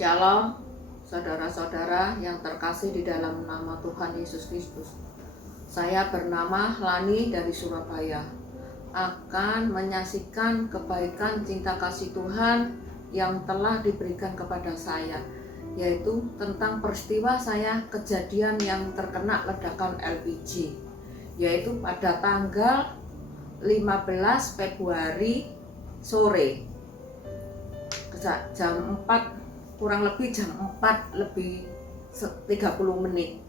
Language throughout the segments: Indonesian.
Shalom, saudara-saudara yang terkasih di dalam nama Tuhan Yesus Kristus. Saya bernama Lani dari Surabaya, akan menyaksikan kebaikan cinta kasih Tuhan yang telah diberikan kepada saya, yaitu tentang peristiwa saya kejadian yang terkena ledakan LPG, yaitu pada tanggal 15 Februari sore, jam 4, kurang lebih jam 4 lebih 30 menit.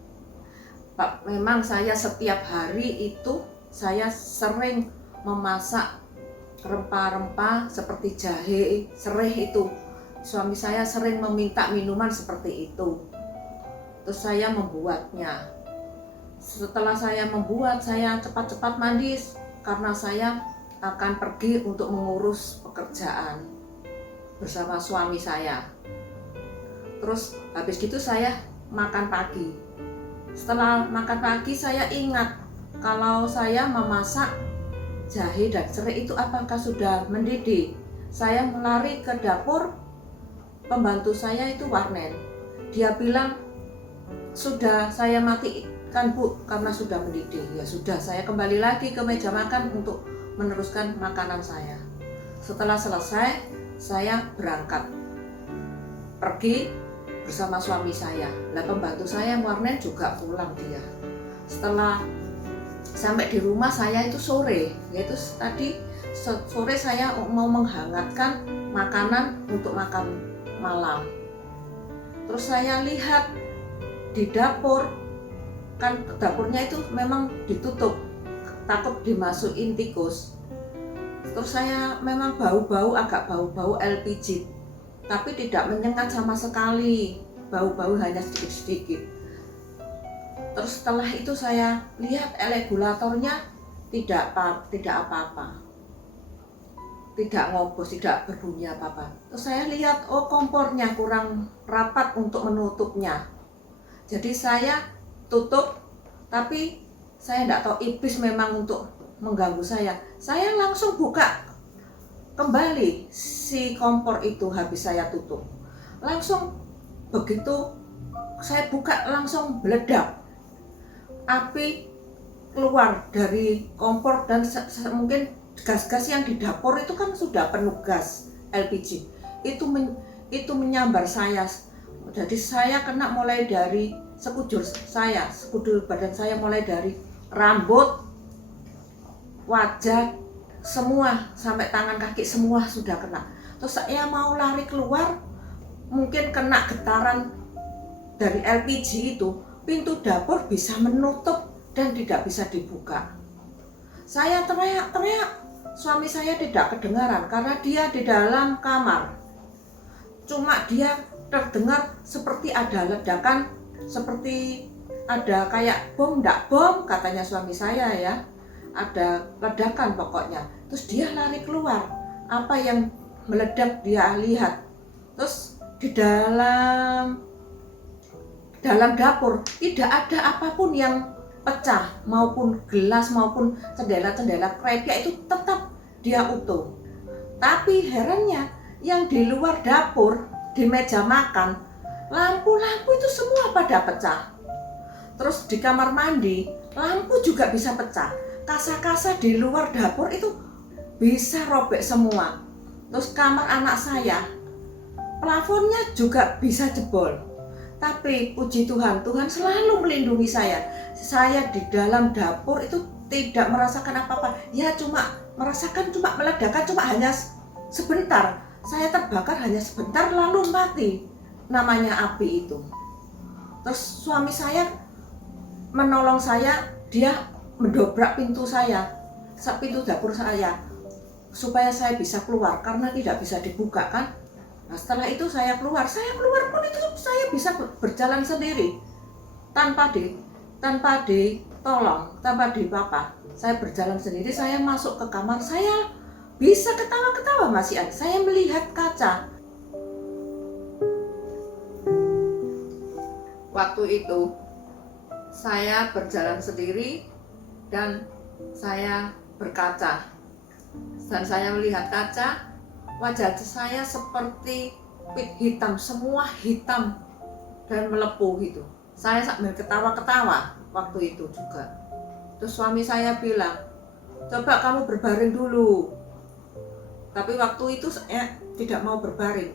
Memang saya setiap hari itu saya sering memasak rempah-rempah seperti jahe, sereh itu. Suami saya sering meminta minuman seperti itu. Terus saya membuatnya. Setelah saya membuat, saya cepat-cepat mandi karena saya akan pergi untuk mengurus pekerjaan bersama suami saya. Terus habis gitu saya makan pagi. Setelah makan pagi saya ingat kalau saya memasak jahe dan serai itu apakah sudah mendidih. Saya melari ke dapur, pembantu saya itu Warnen. Dia bilang, sudah saya matikan Bu karena sudah mendidih. Ya sudah, saya kembali lagi ke meja makan untuk meneruskan makanan saya. Setelah selesai, saya berangkat pergi bersama suami saya. Lah pembantu saya yang Warnen juga pulang dia. Setelah sampai di rumah saya itu sore, yaitu tadi sore saya mau menghangatkan makanan untuk makan malam. Terus saya lihat di dapur, kan dapurnya itu memang ditutup, takut dimasukin tikus. Terus saya memang agak bau LPG, tapi tidak menyengat sama sekali, bau-bau hanya sedikit-sedikit. Terus setelah itu saya lihat regulatornya tidak apa-apa, tidak ngobos, tidak berbunyi apa-apa. Terus saya lihat, kompornya kurang rapat untuk menutupnya. Jadi saya tutup, tapi saya tidak tahu iblis memang untuk mengganggu saya. Saya langsung buka kembali si kompor itu, habis saya tutup. Langsung begitu saya buka langsung meledak. Api keluar dari kompor dan mungkin gas-gas yang di dapur itu kan sudah penuh gas LPG. Itu menyambar saya. Jadi saya kena mulai dari sekujur badan saya, mulai dari rambut, wajah, semua sampai tangan kaki semua sudah kena. Terus saya mau lari keluar, mungkin kena getaran dari LPG itu, pintu dapur bisa menutup dan tidak bisa dibuka. Saya teriak-teriak, suami saya tidak kedengaran karena dia di dalam kamar. Cuma dia terdengar seperti ada ledakan, seperti ada kayak bom, enggak bom katanya suami saya ya. Ada ledakan pokoknya. Terus dia lari keluar, apa yang meledak dia lihat. Terus di dalam dapur tidak ada apapun yang pecah, maupun gelas maupun jendela krepia itu tetap dia utuh. Tapi herannya yang di luar dapur, di meja makan, lampu-lampu itu semua pada pecah. Terus di kamar mandi lampu juga bisa pecah. Kasa-kasa di luar dapur itu bisa robek semua. Terus kamar anak saya, plafonnya juga bisa jebol. Tapi puji Tuhan, Tuhan selalu melindungi saya. Saya di dalam dapur itu tidak merasakan apa-apa. Ya merasakan meledakan, cuma hanya sebentar. Saya terbakar hanya sebentar lalu mati. Namanya api itu. Terus suami saya menolong saya, dia mendobrak pintu dapur saya supaya saya bisa keluar karena tidak bisa dibuka kan. Nah setelah itu saya keluar pun itu saya bisa berjalan sendiri tanpa ditolong, tanpa dipapa. Saya berjalan sendiri, saya masuk ke kamar, saya bisa ketawa-ketawa masih ada. Saya melihat kaca. Waktu itu saya berjalan sendiri dan saya berkaca, dan saya melihat kaca, wajah saya seperti pit hitam, semua hitam dan melepuh gitu. Saya sambil ketawa-ketawa waktu itu juga. Terus suami saya bilang, coba kamu berbaring dulu. Tapi waktu itu saya tidak mau berbaring.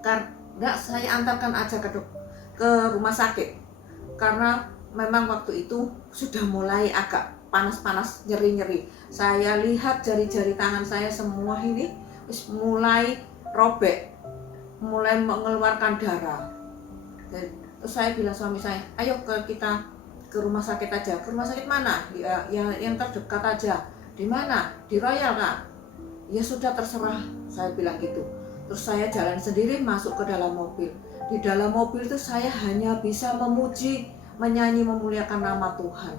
Karena saya antarkan aja ke rumah sakit. Karena memang waktu itu sudah mulai agak panas-panas, nyeri-nyeri. Saya lihat jari-jari tangan saya semua ini mulai robek, mulai mengeluarkan darah. Terus saya bilang suami saya, ayo kita ke rumah sakit aja. Ke rumah sakit mana? Ya, yang terdekat aja. Di mana? Di Royal, Kak. Ya sudah, terserah, saya bilang gitu. Terus saya jalan sendiri masuk ke dalam mobil. Di dalam mobil itu saya hanya bisa memuji, menyanyi, memuliakan nama Tuhan.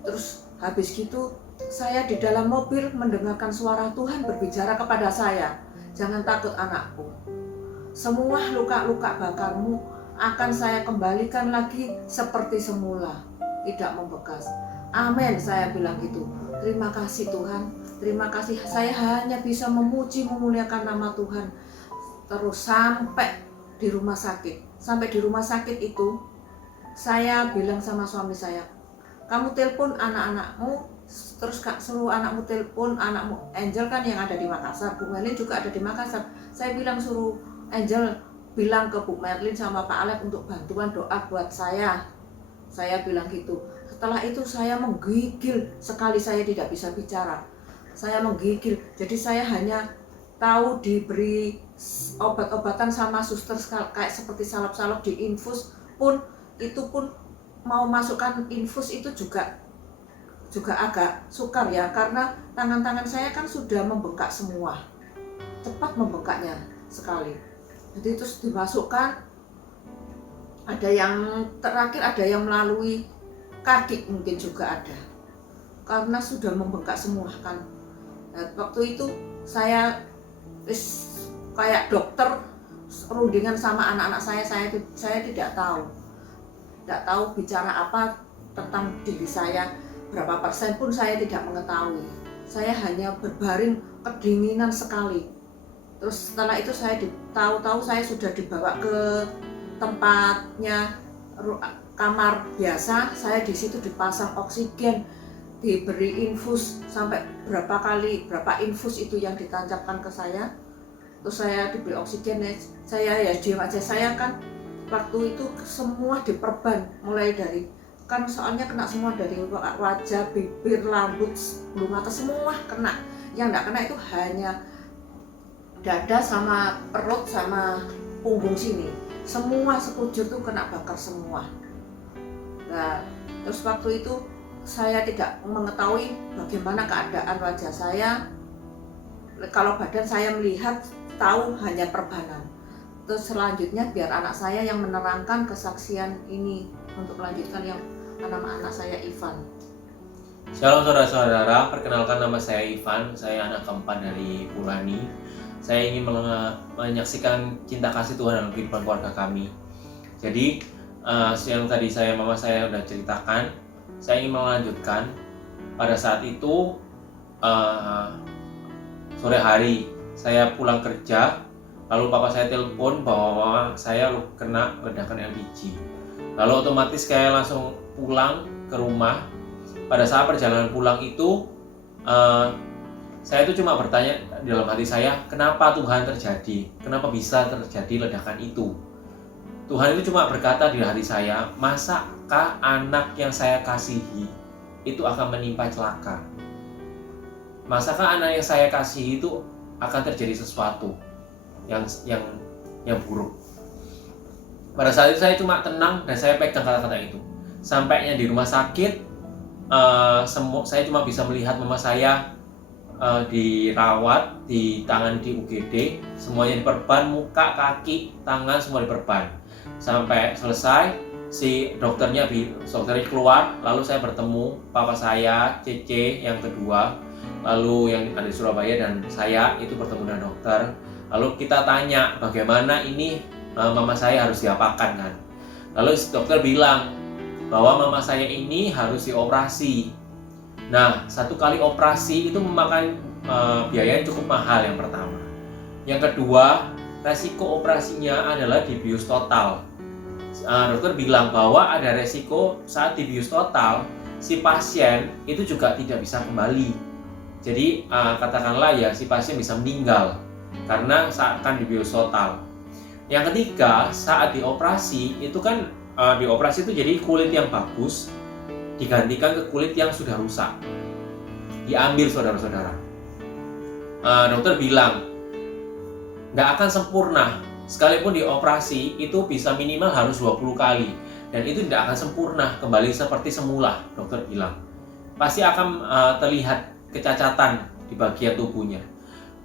Terus habis gitu saya di dalam mobil mendengarkan suara Tuhan berbicara kepada saya, jangan takut anakku, semua luka-luka bakarmu akan saya kembalikan lagi seperti semula, tidak membekas. Amin, saya bilang gitu. Terima kasih Tuhan, terima kasih. Saya hanya bisa memuji, memuliakan nama Tuhan. Terus sampai di rumah sakit. Sampai di rumah sakit itu saya bilang sama suami saya, kamu telepon anak-anakmu, terus suruh anakmu telepon anakmu Angel kan yang ada di Makassar, Bu Merlin juga ada di Makassar. Saya bilang suruh Angel bilang ke Bu Merlin sama Pak Alek untuk bantuan doa buat saya. Saya bilang gitu. Setelah itu saya menggigil sekali, saya tidak bisa bicara. Saya menggigil, jadi saya hanya tahu diberi obat-obatan sama suster kayak seperti salep-salep di infus pun, itu pun mau masukkan infus itu juga agak sukar ya, karena tangan-tangan saya kan sudah membengkak semua, cepat membengkaknya sekali. Jadi terus dimasukkan, ada yang terakhir ada yang melalui kaki mungkin juga ada, karena sudah membengkak semua kan. Nah, waktu itu saya kayak dokter rundingan sama anak-anak saya tidak tahu bicara apa tentang diri saya, berapa persen pun saya tidak mengetahui. Saya hanya berbaring kedinginan sekali. Terus setelah itu saya tahu saya sudah dibawa ke tempatnya kamar biasa. Saya di situ dipasang oksigen, diberi infus sampai berapa infus itu yang ditancapkan ke saya. Terus saya diberi oksigen, saya ya diam aja. Saya kan waktu itu semua diperban, mulai dari kan soalnya kena semua, dari wajah, bibir, rambut, bulu mata semua kena. Yang enggak kena itu hanya dada sama perut sama punggung sini, semua sekujur tuh kena bakar semua. Nah, terus waktu itu saya tidak mengetahui bagaimana keadaan wajah saya. Kalau badan saya melihat tahu hanya perbanan. Terus selanjutnya biar anak saya yang menerangkan kesaksian ini untuk melanjutkan yang nama anak saya Ivan. Shalom saudara-saudara, perkenalkan nama saya Ivan, saya anak keempat dari Purani. Saya ingin menyaksikan cinta kasih Tuhan dalam kehidupan keluarga kami. Jadi yang tadi mama saya udah ceritakan, saya ingin melanjutkan. Pada saat itu sore hari saya pulang kerja, lalu papa saya telepon bahwa mama saya kena ledakan LPG. Lalu otomatis saya langsung pulang ke rumah. Pada saat perjalanan pulang itu saya itu cuma bertanya dalam hati saya, kenapa Tuhan terjadi? Kenapa bisa terjadi ledakan itu? Tuhan itu cuma berkata di hati saya, masakah anak yang saya kasihi itu akan menimpa celaka? Masakah anak yang saya kasihi itu akan terjadi sesuatu yang buruk? Pada saat itu saya cuma tenang dan saya pegang kata-kata itu. Sampainya di rumah sakit, saya cuma bisa melihat mama saya dirawat, ditangani di UGD, semuanya diperban, muka, kaki, tangan semua diperban. Sampai selesai, si dokternya keluar, lalu saya bertemu papa saya, Cece yang kedua, lalu yang ada di Surabaya, dan saya itu bertemu dengan dokter. Lalu kita tanya bagaimana ini mama saya harus diapakan kan. Lalu dokter bilang bahwa mama saya ini harus dioperasi. Nah, satu kali operasi itu memakan biaya yang cukup mahal yang pertama. Yang kedua, resiko operasinya adalah dibius total. Dokter bilang bahwa ada resiko saat dibius total, si pasien itu juga tidak bisa kembali. Jadi katakanlah ya si pasien bisa meninggal karena saat akan dibius total. Yang ketiga, saat dioperasi itu kan dioperasi itu jadi kulit yang bagus digantikan ke kulit yang sudah rusak. Diambil saudara-saudara. Dokter bilang nggak akan sempurna. Sekalipun dioperasi itu bisa minimal harus 20 kali dan itu tidak akan sempurna kembali seperti semula, dokter bilang. Pasti akan terlihat kecacatan di bagian tubuhnya.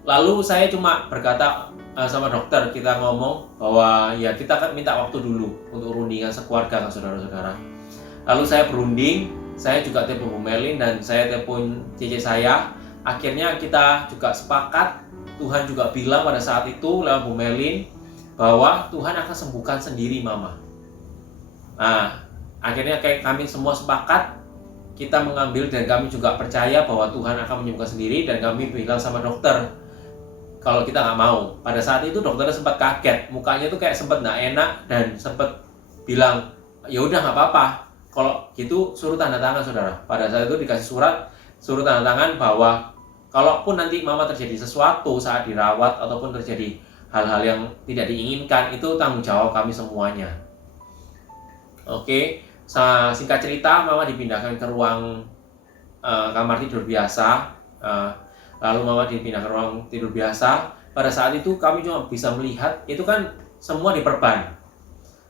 Lalu saya cuma berkata sama dokter, kita ngomong bahwa ya kita akan minta waktu dulu untuk rundingan sekeluarga, saudara-saudara. Lalu saya berunding, saya juga telepon Bu Merlin dan saya telepon cici saya. Akhirnya kita juga sepakat, Tuhan juga bilang pada saat itu lewat Bu Merlin bahwa Tuhan akan sembuhkan sendiri Mama. Nah, akhirnya kayak kami semua sepakat, kita mengambil dan kami juga percaya bahwa Tuhan akan menyembuhkan sendiri dan kami bilang sama dokter kalau kita nggak mau. Pada saat itu dokternya sempat kaget, mukanya tuh kayak sempat nggak enak dan sempat bilang ya udah nggak apa-apa. Kalau gitu suruh tanda tangan saudara. Pada saat itu dikasih surat, suruh tanda tangan bahwa kalaupun nanti Mama terjadi sesuatu saat dirawat ataupun terjadi hal-hal yang tidak diinginkan, itu tanggung jawab kami semuanya. Oke, singkat cerita Mama dipindahkan ke ruang kamar tidur biasa. Lalu Mama dipindah ke ruang tidur biasa. Pada saat itu kami cuma bisa melihat itu kan semua diperban.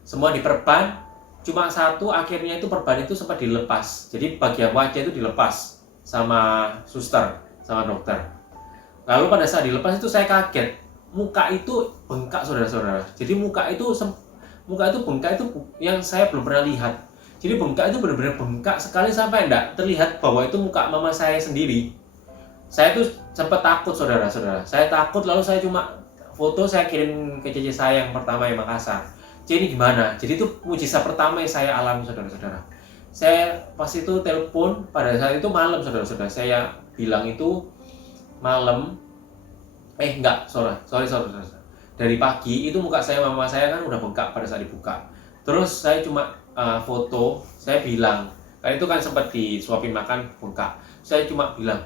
Semua diperban. Cuma satu akhirnya itu perban itu sempat dilepas. Jadi bagian wajah itu dilepas sama suster, sama dokter. Lalu pada saat dilepas itu saya kaget. Muka itu bengkak saudara-saudara. Jadi muka itu bengkak itu yang saya belum pernah lihat. Jadi bengkak itu benar-benar bengkak sekali sampai enggak terlihat bahwa itu muka Mama saya sendiri. Saya tuh sempat takut saudara-saudara. Saya takut lalu saya cuma foto saya kirim ke cici saya yang pertama yang Makassar. Jadi ini gimana? Jadi itu mujizat pertama yang saya alami saudara-saudara. Saya pas itu telepon pada saat itu malam saudara-saudara. Saya bilang itu malam. Sorry. Dari pagi itu muka saya Mama saya kan udah bengkak pada saat dibuka. Terus saya cuma foto, saya bilang, karena itu kan sempat disuapin makan bengkak. Saya cuma bilang,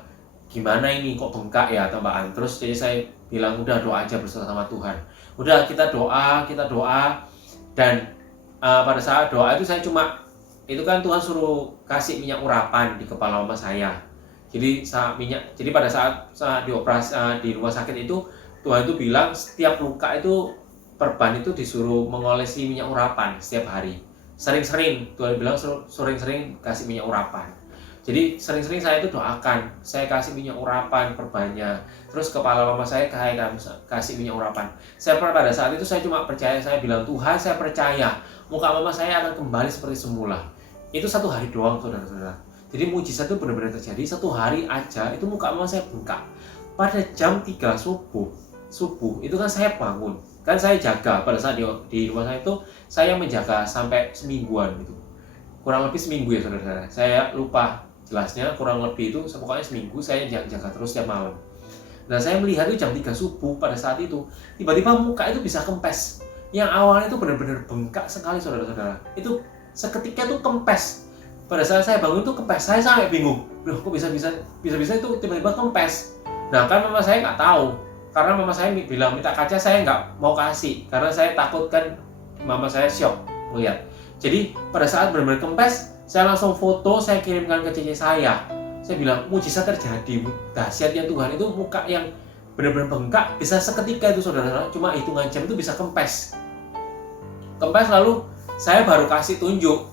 gimana ini kok bengkak ya tambahan. Terus jadi saya bilang udah doa aja bersama Tuhan. Udah kita doa. Dan pada saat doa itu saya cuma, itu kan Tuhan suruh kasih minyak urapan di kepala Mama saya. Jadi pada saat dioperasi di rumah sakit itu Tuhan itu bilang setiap luka itu perban itu disuruh mengolesi minyak urapan setiap hari. Sering-sering Tuhan bilang sering-sering kasih minyak urapan. Jadi sering-sering saya itu doakan, saya kasih minyak urapan perbannya. Terus kepala Mama saya kasih minyak urapan. Pada saat itu saya cuma percaya, saya bilang Tuhan saya percaya muka Mama saya akan kembali seperti semula. Itu 1 hari doang saudara-saudara. Jadi mujizat itu benar-benar terjadi. 1 hari aja itu muka Mama saya bengkak. Pada jam 3 subuh itu kan saya bangun. Kan saya jaga pada saat di rumah saya itu saya menjaga sampai semingguan gitu. Kurang lebih seminggu ya saudara-saudara. Saya lupa jelasnya, kurang lebih itu pokoknya seminggu saya jaga terus setiap malam. Nah saya melihat itu jam 3 subuh pada saat itu tiba-tiba muka itu bisa kempes. Yang awalnya itu benar-benar bengkak sekali saudara-saudara. Itu seketika itu kempes. Pada saat saya bangun itu kempes. Saya sampai bingung. Loh kok bisa itu tiba-tiba kempes. Nah kan Mama saya nggak tahu. Karena Mama saya bilang minta kaca, saya nggak mau kasih. Karena saya takut kan Mama saya syok melihat. Jadi pada saat benar-benar kempes, saya langsung foto, saya kirimkan ke cici saya. Saya bilang mujizat terjadi, dahsyatnya Tuhan itu muka yang benar-benar bengkak bisa seketika itu saudara-saudara, cuma hitungan jam itu bisa kempes. Lalu saya baru kasih tunjuk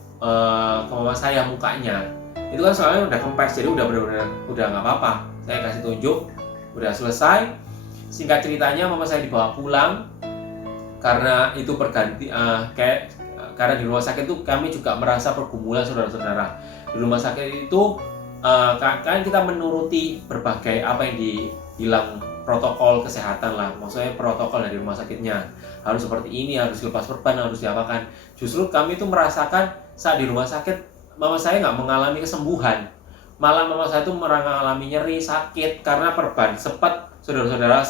ke Mama saya mukanya. Itu kan soalnya udah kempes, jadi udah benar-benar udah nggak apa-apa. Saya kasih tunjuk, udah selesai. Singkat ceritanya Mama saya dibawa pulang karena itu karena di rumah sakit itu kami juga merasa pergumulan saudara-saudara. Di rumah sakit itu kan kita menuruti berbagai apa yang dibilang protokol kesehatan lah, maksudnya protokol dari rumah sakitnya harus seperti ini, harus lepas perban, harus diapakan. Justru kami itu merasakan saat di rumah sakit Mama saya nggak mengalami kesembuhan, malah mama saya itu mengalami nyeri, sakit karena perban. Sempat saudara-saudara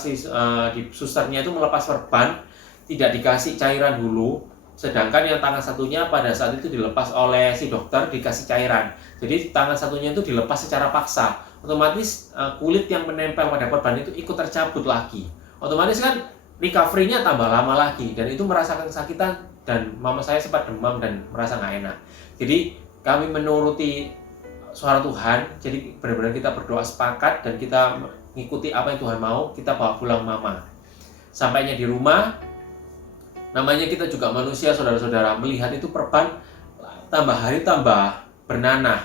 di susternya itu melepas perban, tidak dikasih cairan dulu, sedangkan yang tangan satunya pada saat itu dilepas oleh si dokter, dikasih cairan. Jadi tangan satunya itu dilepas secara paksa. Otomatis kulit yang menempel pada perban itu ikut tercabut lagi. Otomatis kan recovery-nya tambah lama lagi, dan itu merasakan kesakitan, dan mama saya sempat demam dan merasa nggak enak. Jadi kami menuruti suara Tuhan, jadi benar-benar kita berdoa sepakat dan kita mengikuti apa yang Tuhan mau. Kita bawa pulang mama. Sampainya di rumah, namanya kita juga manusia, saudara-saudara, melihat itu perban tambah hari tambah bernanah.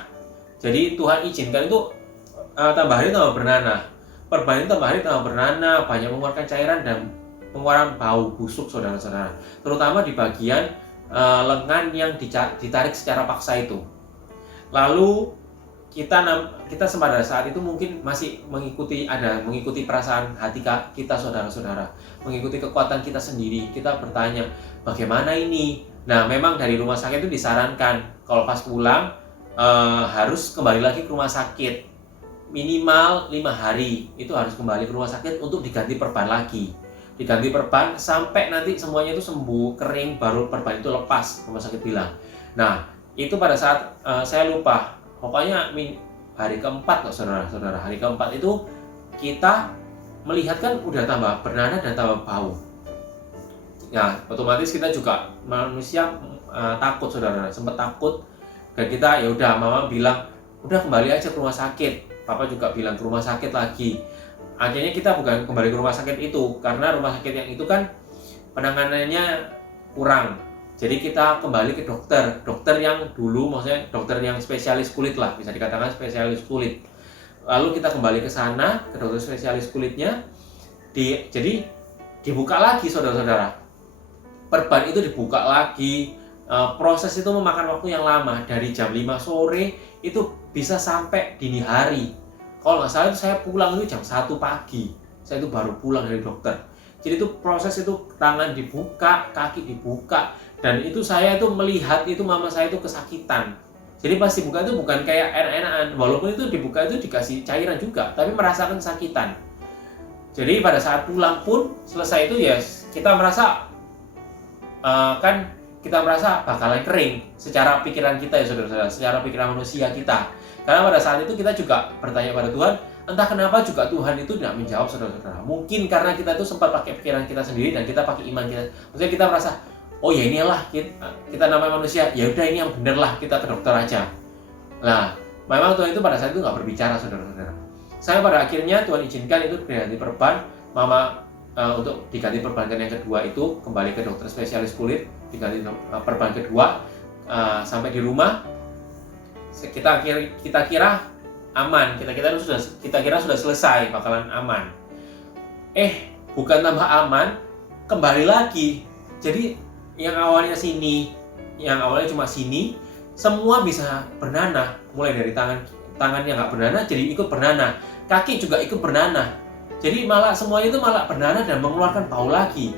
Jadi Tuhan izinkan itu tambah hari tambah bernanah. Perban itu tambah hari tambah bernanah, banyak mengeluarkan cairan dan mengeluarkan bau busuk, saudara-saudara. Terutama di bagian lengan yang ditarik secara paksa itu. Lalu kita pada saat itu mungkin masih mengikuti perasaan hati kita, saudara-saudara, mengikuti kekuatan kita sendiri. Kita bertanya, bagaimana ini? Nah, memang dari rumah sakit itu disarankan kalau pas pulang harus kembali lagi ke rumah sakit minimal 5 hari. Itu harus kembali ke rumah sakit untuk diganti perban lagi. Diganti perban sampai nanti semuanya itu sembuh, kering, baru perban itu lepas, rumah sakit bilang. Nah, itu pada saat saya lupa. Pokoknya hari keempat loh, saudara-saudara. Hari keempat itu kita melihat kan udah tambah bernanah dan tambah bau. Ya, otomatis kita juga manusia takut, saudara. Sempat takut, dan kita ya udah, mama bilang udah kembali aja ke rumah sakit. Papa juga bilang ke rumah sakit lagi. Akhirnya kita bukan kembali ke rumah sakit itu, karena rumah sakit yang itu kan penanganannya kurang. Jadi kita kembali ke dokter yang dulu, maksudnya dokter yang spesialis kulit lah, bisa dikatakan spesialis kulit. Lalu kita kembali ke sana, ke dokter spesialis kulitnya. Jadi dibuka lagi, saudara-saudara. Perban itu dibuka lagi. Proses itu memakan waktu yang lama, dari jam 5 sore itu bisa sampai dini hari. Kalau nggak salah itu saya pulang itu jam 1 pagi. Saya itu baru pulang dari dokter. Jadi itu proses itu tangan dibuka, kaki dibuka, dan itu saya itu melihat itu mama saya itu kesakitan. Jadi pas dibuka itu bukan kayak enak-enakan, walaupun itu dibuka itu dikasih cairan juga, tapi merasakan kesakitan. Jadi pada saat pulang pun selesai itu ya kita merasa kita merasa bakalan kering secara pikiran kita ya, saudara-saudara, secara pikiran manusia kita. Karena pada saat itu kita juga bertanya pada Tuhan, entah kenapa juga Tuhan itu tidak menjawab, saudara-saudara. Mungkin karena kita itu sempat pakai pikiran kita sendiri dan kita pakai iman kita. Maksudnya kita merasa, oh ya inilah kita namanya manusia, ya udah ini yang bener lah, kita ke dokter aja. Nah, memang Tuhan itu pada saat itu nggak berbicara, saudara-saudara. Saya pada akhirnya Tuhan izinkan itu diganti perban, mama untuk diganti perban yang kedua itu kembali ke dokter spesialis kulit, diganti perban kedua, sampai di rumah kita kira aman, kita kira sudah selesai, bakalan aman. Bukan tambah aman, kembali lagi. Jadi yang awalnya cuma sini, semua bisa bernanah, mulai dari tangan yang nggak bernanah jadi ikut bernanah, kaki juga ikut bernanah. Jadi malah semuanya itu malah bernanah dan mengeluarkan bau lagi.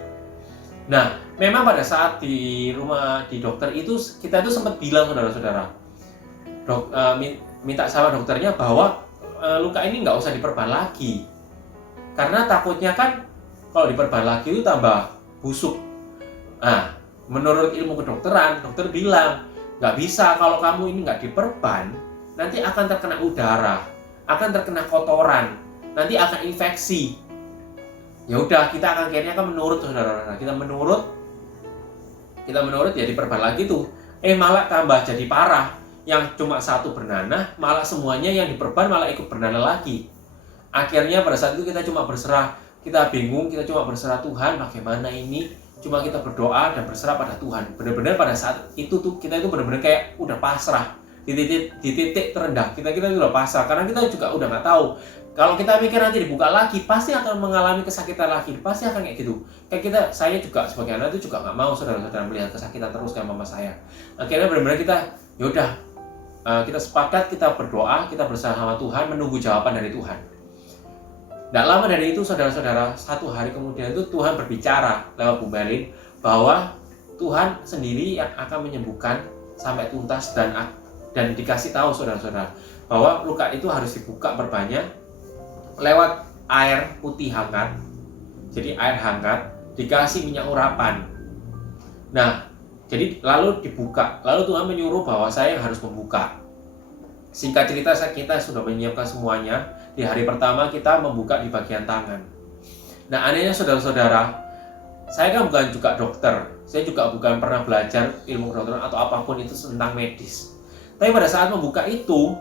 Nah, memang pada saat di rumah di dokter itu kita itu sempat bilang, saudara-saudara, minta sama dokternya bahwa luka ini nggak usah diperban lagi, karena takutnya kan kalau diperban lagi itu tambah busuk. Nah, menurut ilmu kedokteran, dokter bilang nggak bisa, kalau kamu ini nggak diperban nanti akan terkena udara, akan terkena kotoran, nanti akan infeksi. Ya udah, kita akhirnya menurut, saudara-saudara. Kita menurut ya diperban lagi tuh. Malah tambah jadi parah. Yang cuma satu bernanah, malah semuanya yang diperban malah ikut bernanah lagi. Akhirnya pada saat itu kita cuma berserah, kita bingung, kita cuma berserah, Tuhan bagaimana ini? Cuma kita berdoa dan berserah pada Tuhan. Benar-benar pada saat itu tuh kita itu benar-benar kayak udah pasrah. Di titik terendah kita udah pasrah, karena kita juga udah nggak tahu. Kalau kita mikir nanti dibuka lagi, pasti akan mengalami kesakitan lagi, pasti akan kayak gitu. Kayak saya juga sebagai anak itu juga nggak mau, saudara-saudara, melihat kesakitan terus kayak mama saya. Akhirnya benar-benar kita, yaudah, kita sepakat, kita berdoa, kita bersama sama Tuhan, menunggu jawaban dari Tuhan. Tidak lama dari itu, saudara-saudara, 1 hari kemudian itu Tuhan berbicara lewat Bu Melin bahwa Tuhan sendiri yang akan menyembuhkan sampai tuntas, dan dikasih tahu, saudara-saudara, bahwa luka itu harus dibuka perbanyak lewat air putih hangat. Jadi air hangat dikasih minyak urapan. Nah, jadi lalu dibuka. Lalu Tuhan menyuruh bahwa saya yang harus membuka. Singkat cerita, kita sudah menyiapkan semuanya. Di hari pertama kita membuka di bagian tangan. Nah, anehnya saudara-saudara, saya kan bukan juga dokter. Saya juga bukan pernah belajar ilmu kedokteran atau apapun itu tentang medis. Tapi pada saat membuka itu,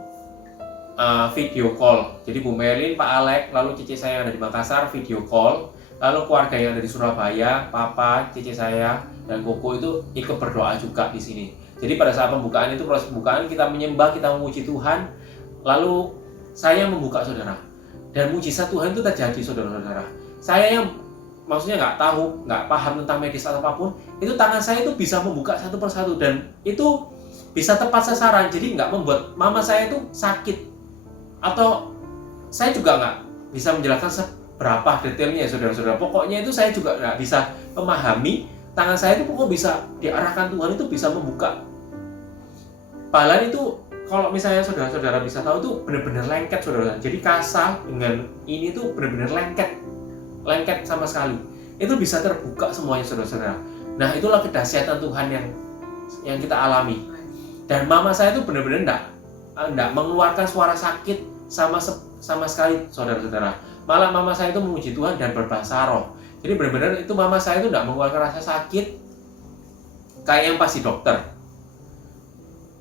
video call. Jadi Bu Merlin, Pak Alek, lalu cici saya yang ada di Makassar video call. Lalu keluarga yang ada di Surabaya, Papa, cici saya, dan Koko itu ikut berdoa juga di sini. Jadi pada saat pembukaan itu, proses pembukaan kita menyembah, kita memuji Tuhan. Lalu saya membuka saudara. Dan mujizat Tuhan itu terjadi saudara-saudara. Saya yang maksudnya nggak tahu, nggak paham tentang medis atau apapun, itu tangan saya itu bisa membuka satu persatu dan itu bisa tepat sasaran. Jadi nggak membuat mama saya itu sakit. Atau saya juga nggak bisa menjelaskan berapa detailnya saudara-saudara. Pokoknya itu saya juga nggak bisa memahami tangan saya itu pokoknya bisa diarahkan Tuhan itu bisa membuka. Padahal itu kalau misalnya saudara-saudara bisa tahu itu benar-benar lengket saudara. Jadi kasar dengan ini tuh benar-benar lengket sama sekali. Itu bisa terbuka semuanya saudara-saudara. Nah itulah kedahsyatan Tuhan yang kita alami. Dan mama saya itu benar-benar enggak mengeluarkan suara sakit sama sekali saudara-saudara. Malah mama saya itu memuji Tuhan dan berbahasa roh. Jadi benar-benar itu mama saya itu enggak mengeluarkan rasa sakit kayak yang pasti dokter.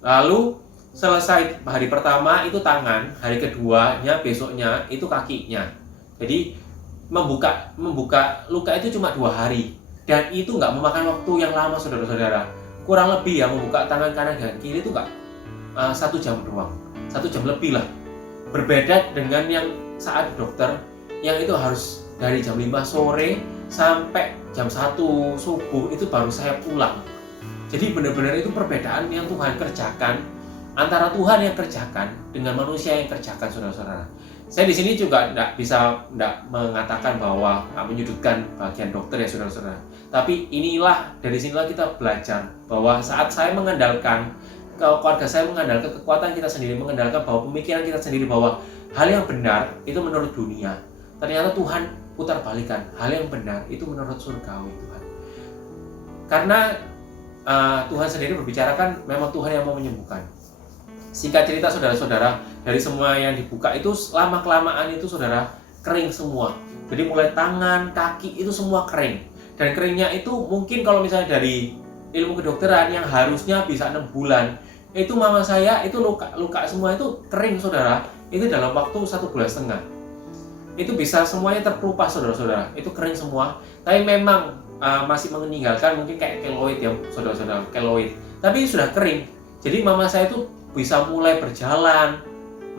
Lalu selesai hari pertama itu tangan, hari keduanya besoknya itu kakinya. Jadi membuka luka itu cuma 2 hari dan itu nggak memakan waktu yang lama saudara-saudara. Kurang lebih ya membuka tangan kanan dan kiri itu nggak 1 jam doang, 1 jam lebih lah. Berbeda dengan yang saat dokter yang itu harus dari jam 5 sore sampai jam 1 subuh itu baru saya pulang. Jadi benar-benar itu perbedaan yang Tuhan kerjakan antara Tuhan yang kerjakan dengan manusia yang kerjakan saudara-saudara. Saya di sini juga tidak mengatakan bahwa menyudutkan bagian dokter ya saudara-saudara. Tapi dari sinilah kita belajar bahwa saat saya mengandalkan keluarga saya mengandalkan kekuatan kita sendiri, mengandalkan bahwa pemikiran kita sendiri bahwa hal yang benar itu menurut dunia. Ternyata Tuhan putar balikan, hal yang benar itu menurut surgawi Tuhan. Karena Tuhan sendiri berbicara kan memang Tuhan yang mau menyembuhkan. Singkat cerita saudara-saudara, dari semua yang dibuka itu lama-kelamaan itu saudara kering semua. Jadi mulai tangan, kaki itu semua kering. Dan keringnya itu mungkin kalau misalnya dari ilmu kedokteran yang harusnya bisa 6 bulan, itu mama saya itu luka semua itu kering saudara, itu dalam waktu 1,5 bulan. Itu bisa semuanya terkelupas saudara-saudara, itu kering semua. Tapi memang masih meninggalkan mungkin kayak keloid ya saudara-saudara, keloid. Tapi sudah kering. Jadi mama saya itu bisa mulai berjalan,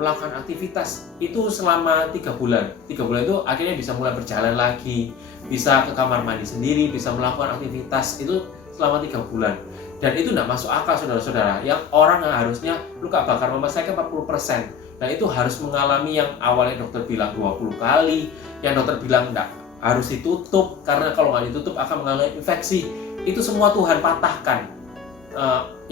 melakukan aktivitas itu selama 3 bulan. 3 bulan itu akhirnya bisa mulai berjalan lagi, bisa ke kamar mandi sendiri, bisa melakukan aktivitas itu selama 3 bulan. Dan itu tidak masuk akal saudara-saudara. Yang orang yang harusnya luka bakar mama saya kan 40%. Nah itu harus mengalami yang awalnya dokter bilang 20 kali, yang dokter bilang enggak, harus ditutup karena kalau nggak ditutup akan mengalami infeksi. Itu semua Tuhan patahkan.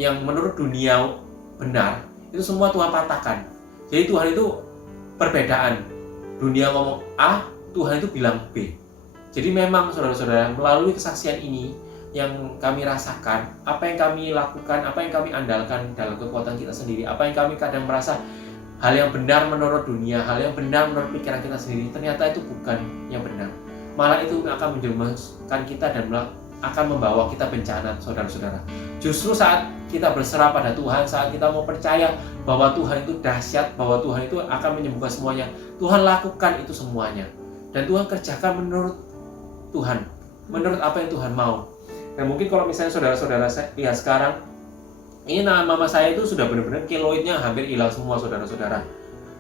Yang menurut dunia benar, itu semua Tuhan patahkan. Jadi Tuhan itu perbedaan. Dunia ngomong A, Tuhan itu bilang B. Jadi memang saudara-saudara, melalui kesaksian ini yang kami rasakan, apa yang kami lakukan, apa yang kami andalkan dalam kekuatan kita sendiri, apa yang kami kadang merasa hal yang benar menurut dunia, hal yang benar menurut pikiran kita sendiri, ternyata itu bukan yang benar. Malah itu akan menjerumuskan kita dan akan membawa kita bencana saudara-saudara. Justru saat kita berserah pada Tuhan, saat kita mau percaya bahwa Tuhan itu dahsyat, bahwa Tuhan itu akan menyembuhkan semuanya, Tuhan lakukan itu semuanya. Dan Tuhan kerjakan menurut Tuhan, menurut apa yang Tuhan mau. Dan mungkin kalau misalnya saudara-saudara lihat sekarang, ini mama saya itu sudah benar-benar keloidnya hampir hilang semua saudara-saudara.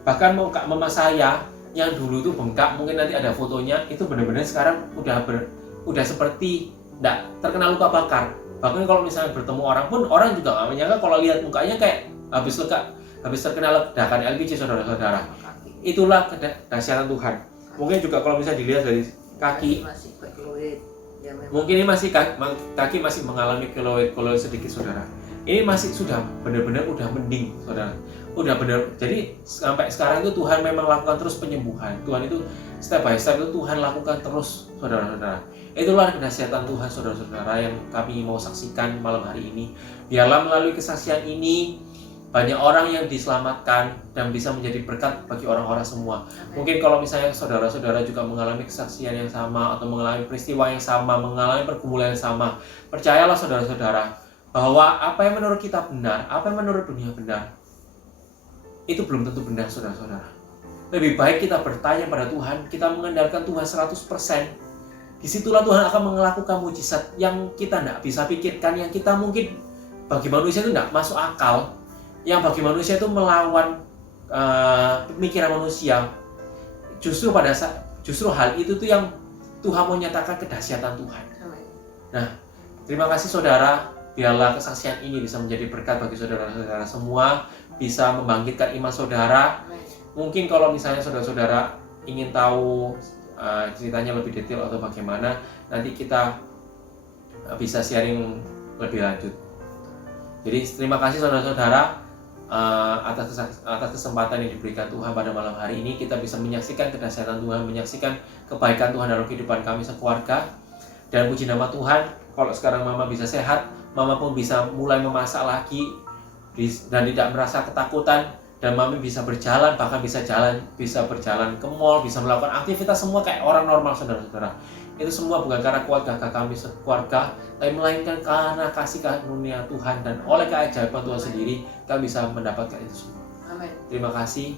Bahkan mama saya yang dulu itu bengkak, mungkin nanti ada fotonya, itu benar-benar sekarang udah seperti tidak terkena luka bakar. Bahkan kalau misalnya bertemu orang pun, orang juga nggak menyangka kalau lihat mukanya kayak habis terkena ledakan LPG saudara-saudara. Itulah kedahsyatan Tuhan. Mungkin juga kalau misalnya dilihat dari kaki, mungkin ini masih kaki masih mengalami keloid sedikit saudara. Ini masih sudah benar-benar udah mending saudara. udah benar. Jadi sampai sekarang itu Tuhan memang lakukan terus penyembuhan. Tuhan itu step by step itu Tuhan lakukan terus, saudara-saudara. Itulah kedahsyatan Tuhan, saudara-saudara, yang kami mau saksikan malam hari ini. Biarlah melalui kesaksian ini banyak orang yang diselamatkan dan bisa menjadi berkat bagi orang-orang semua. Mungkin kalau misalnya saudara-saudara juga mengalami kesaksian yang sama atau mengalami peristiwa yang sama, mengalami pergumulan yang sama, percayalah saudara-saudara bahwa apa yang menurut kita benar, apa yang menurut dunia benar, itu belum tentu benar, saudara-saudara. Lebih baik kita bertanya pada Tuhan, kita mengandalkan Tuhan 100%. Disitulah Tuhan akan melakukan mujizat yang kita tidak bisa pikirkan, yang kita mungkin bagi manusia itu tidak masuk akal, yang bagi manusia itu melawan pemikiran manusia. Justru hal itu tuh yang Tuhan mau nyatakan kedahsyatan Tuhan. Nah, terima kasih saudara. Biarlah kesaksian ini bisa menjadi berkat bagi saudara-saudara semua, bisa membangkitkan iman saudara. Mungkin kalau misalnya saudara-saudara ingin tahu ceritanya lebih detail atau bagaimana, nanti kita bisa sharing lebih lanjut. Jadi terima kasih saudara-saudara atas kesempatan yang diberikan Tuhan pada malam hari ini. Kita bisa menyaksikan kedahsyatan Tuhan, menyaksikan kebaikan Tuhan dalam kehidupan kami sekeluarga. Dan puji nama Tuhan, kalau sekarang Mama bisa sehat, Mama pun bisa mulai memasak lagi dan tidak merasa ketakutan, dan Mami bisa berjalan, bahkan bisa berjalan ke mall, bisa melakukan aktivitas semua kayak orang normal, saudara-saudara. Itu semua bukan karena kuat gagah kami sekeluarga, tapi melainkan karena kasih karunia Tuhan, dan oleh keajaiban Tuhan sendiri kami bisa mendapatkan itu semua. Amin. Terima kasih.